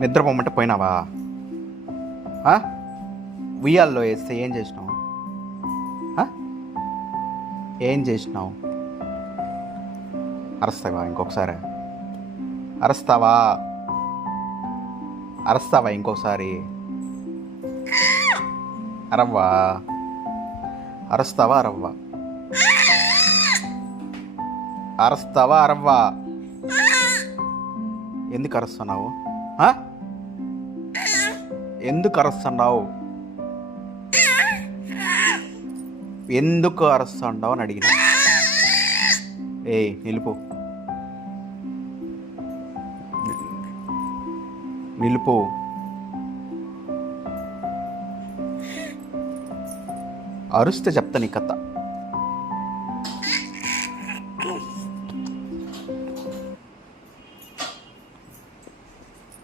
నిద్రపోమంటే పోయినావా? ఉయ్యాల్లో వేస్తే ఏం చేసినావు? ఏం చేసినావు? అరుస్తావా ఇంకొకసారి? అరుస్తావా? అరుస్తావా ఇంకొకసారి? అరవ్వా? అరుస్తావా అరవ్వా? అరుస్తావా అరవ్వా? ఎందుకు అరుస్తున్నావు? ఎందుకు అరుస్తున్నావు? ఎందుకు అరుస్తున్నావు అని అడిగిన. నిలుపు, నిలుపు. అరుస్తే చెప్తా నీ కథ.